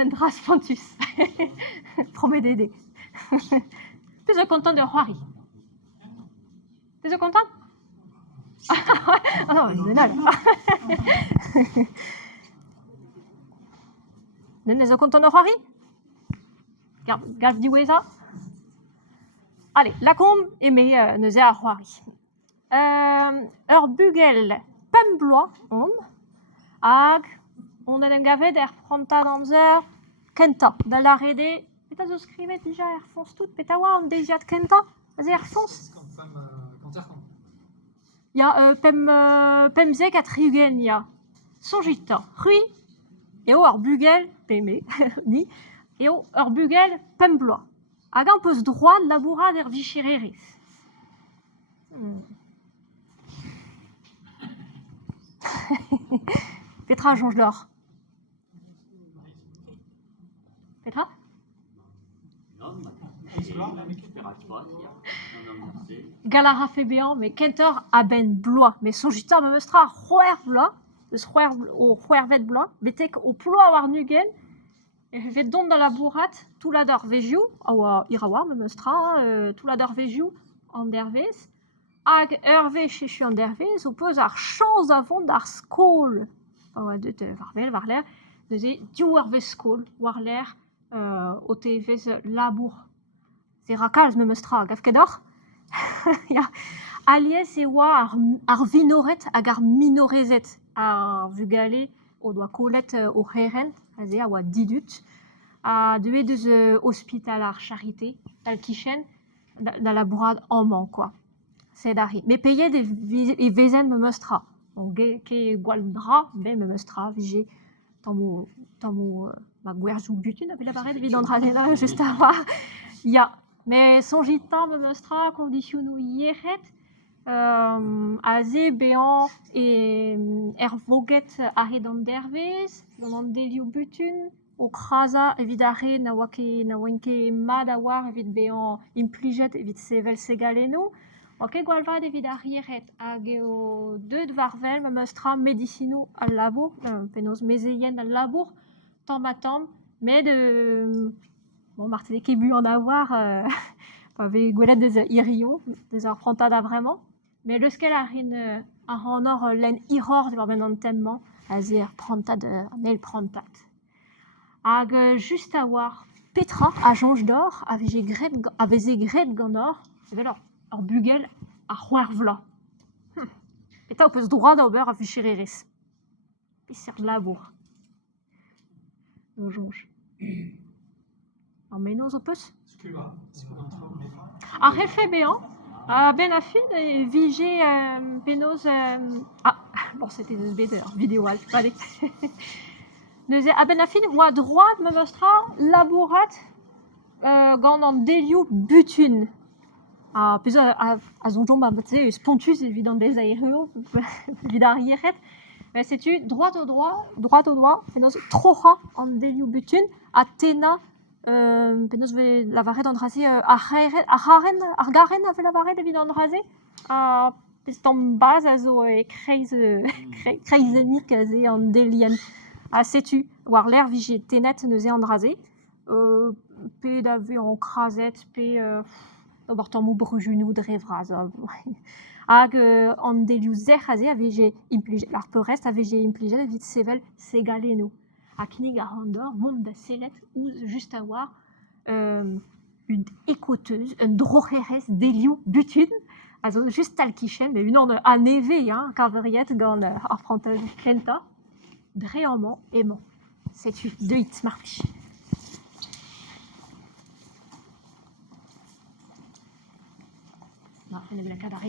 Endras Pontus. Promets d'aider. Tu es content de Roari? Tu es content? Ah non, il est là. Tu es content de Roari? Garde du ça. Allez, la combe aimée ne à Roari. Bugel pemblois hag on a un gavet fronta d'amzer kenta de la rede. Peta zo skrivet déjà fonce tout petawa on desiat kenta vas-y fonce. Ya pemzek a trigen ya sonjita rui et au bugel peme ni et au bugel pemblois hag un peu droit laboura der vichireris. Petra jonge l'or. Petra? Galara fait bien, mais Kentor a ben blois. Mais son gitar me mestra roer blois, au roervet blois, betek au ploie avoir nugen, et fait don dans la bourrate, tout la d'or vejiou, ou irawar me mestra, tout la d'or vejiou, en dervez, ag hervé chez en dervez, ou pose ar chance avant d'ar skol. De varvel, varler, de du hervé skol, warler, au tvez labour. C'est rakaz me mestra, gafkedor. Aliès et wa ar vinoret hag ar minorezet ar vugale o doa kolet o heren, aze a oa didut, a deue deus hospital ar charité, tal kichen, da la bourrade en man, quoi. C'est d'arri. Mais payet e vezen me mestra. On ke gwaldra, ben me mestra, vigé, tant mo ma gwerzou butun, avait la barre de vidandradela, juste avant. Ya. Mais son gitan me mestra conditionnou yeret, aze béant et ervoget arrêt dans dervez, dans deliu butun, au crasa évidare na wanke madawar évid béant impliget évid sevel segaleno. Ok, gwalvad évidare yeret hag o deux varvel me mestra médicino al labour, penos mezeyen al labour, tambatam, mais de bon, Martin qui bu en avoir, avait gwelet des irions, des arfrontada vraiment, mais le skel a en or len iror de ben en temment, azir prontad nel prontat. Hag juste à voir Petra à jonge d'or, avait gret gant or, c'est alors or bugel à roervla. Et t'as opus droit d'auber à fichireris. Puis c'est labour. Nos jonge. En menos opus? A refait béant, ben a fin et vigé penos ah bon c'était des bêtes vidéo alf allez. Nous a ben a fin ou droite me mostra labourat gant en deliu butun. Ah puis à son jombe tu sais spontus évident des aéros vidarieret. Mais c'est tu droite au droit penos trocha en deliu butun à tena penos ve la varret d'andrasé argaren avait la varret évident d'andrasé piston base azo et kreizenik azé en delien a setu war l'air vigé tenet neuze andrasé pe d'ave en crasette pe d'obartan mou brujunou de revraz hag en deliu zer azé avait j'ai impligé l'arperest avait j'ai impligé la vite sevel segaleno a knig a randor, monde de sellet ou juste à voir une écouteuse, un drocheres deliu butun, also juste tal kichen, mais une en a neve, hein, carveriette gant arfrontage kenta, dreamment aimant. C'est tu de hit march. Non, elle est la cadare.